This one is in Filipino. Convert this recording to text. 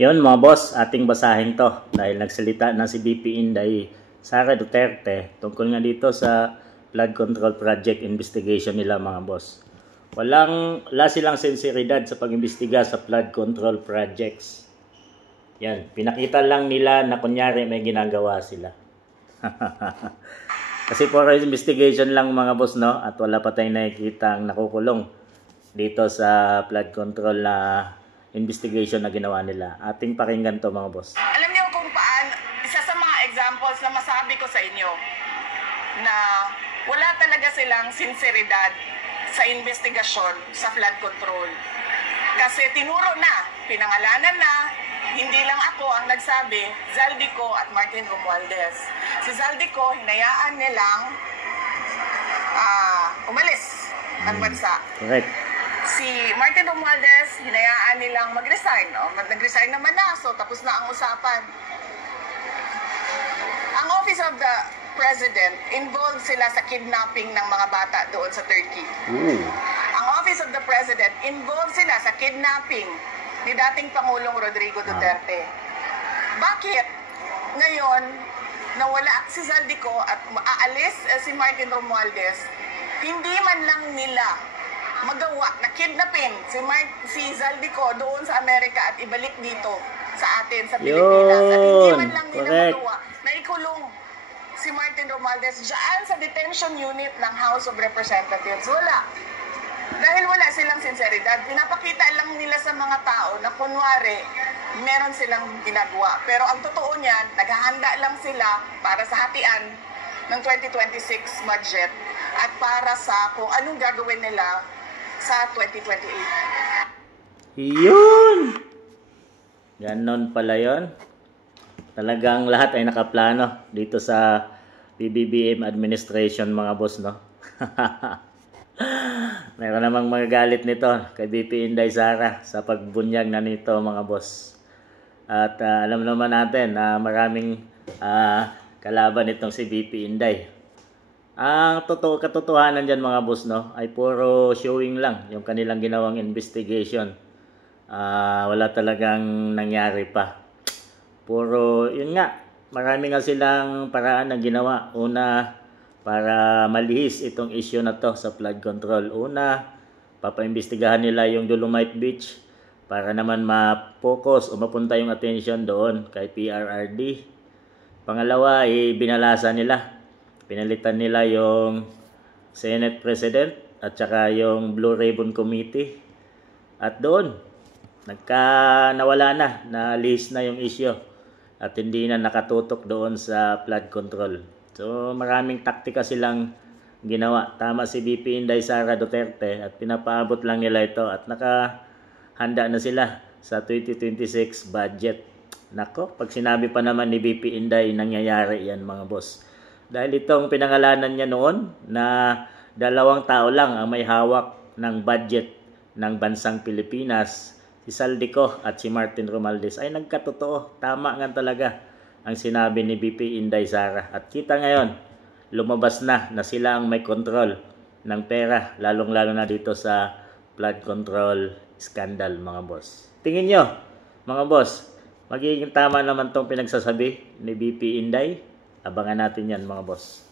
Yun mga boss, ating basahin to dahil nagsalita na si BP Inday Sara Duterte tungkol nga dito sa flood control project investigation nila mga boss. Wala silang sensibilidad sa pag-imbestiga sa flood control projects. Yan, pinakita lang nila na kunyari may ginagawa sila. Kasi for investigation lang mga boss, no? At wala pa tayong nakikita ang nakukulong dito sa flood control na investigation na ginawa nila. Ating pakinggan to mga boss. Alam niyo kung paano, isa sa mga examples na masabi ko sa inyo na wala talaga silang sinseridad sa investigasyon sa flood control. Kasi tinuro na, pinangalanan na, hindi lang ako ang nagsabi, Zaldico at Martin Romualdez. Si Zaldico, hinayaan nilang umalis ng bansa. Correct. Si Martin Romualdez, hinayaan nilang mag-resign. Nag-resign naman na, so tapos na ang usapan. Ang Office of the President, involved sila sa kidnapping ng mga bata doon sa Turkey. Ang Office of the President, involved sila sa kidnapping ni dating Pangulong Rodrigo Duterte. Bakit ngayon nawala si Zaldico at aalis si Martin Romualdez, hindi man lang nila magawa na kidnapin si Zaldico doon sa Amerika at ibalik dito sa atin sa Pilipinas? At hindi man lang nila magawa na ikulong si Martin Romualdez dyan sa detention unit ng House of Representatives. Wala. Dahil wala silang sinseridad. Pinapakita lang nila sa mga tao na kunwari meron silang ginagawa. Pero ang totoo niyan, naghahanda lang sila para sa hatian ng 2026 budget at para sa kung anong gagawin nila sa 2028. Yun! Ganon pala yun. Talagang lahat ay nakaplano dito sa PBBM administration mga boss, no? Meron namang magagalit nito kay BP Inday Sara sa pagbunyag na nito mga boss. At alam naman natin na maraming kalaban itong si BP Inday. Ang katotohanan dyan mga boss, no, ay puro showing lang yung kanilang ginawang investigation. Wala talagang nangyari pa. Puro, yun nga, marami nga silang paraan na ginawa. Una, para malihis itong issue na to sa flood control. Una, papaimbestigahan nila yung Dolomite Beach para naman ma-focus o mapunta yung attention doon kay PRRD. Pangalawa, binalasa nila. Pinalitan nila yung Senate President at saka yung Blue Ribbon Committee. At doon, nawala na list na yung issue at hindi na nakatutok doon sa flood control. So maraming taktika silang ginawa. Tama si BP Inday Sara Duterte at pinapaabot lang nila ito at nakahanda na sila sa 2026 budget. Nako, pag sinabi pa naman ni BP Inday, nangyayari yan mga boss. Dahil itong pinangalanan niya noon na 2 tao lang ang may hawak ng budget ng bansang Pilipinas, si Zaldico at si Martin Romualdez, ay nagkatotoo. Tama nga talaga ang sinabi ni BP Inday Sara. At kita ngayon, lumabas na sila ang may control ng pera, lalong-lalo na dito sa flood control scandal mga boss. Tingin nyo, mga boss, magiging tama naman tong pinagsasabi ni BP Inday? Abangan natin yan mga boss.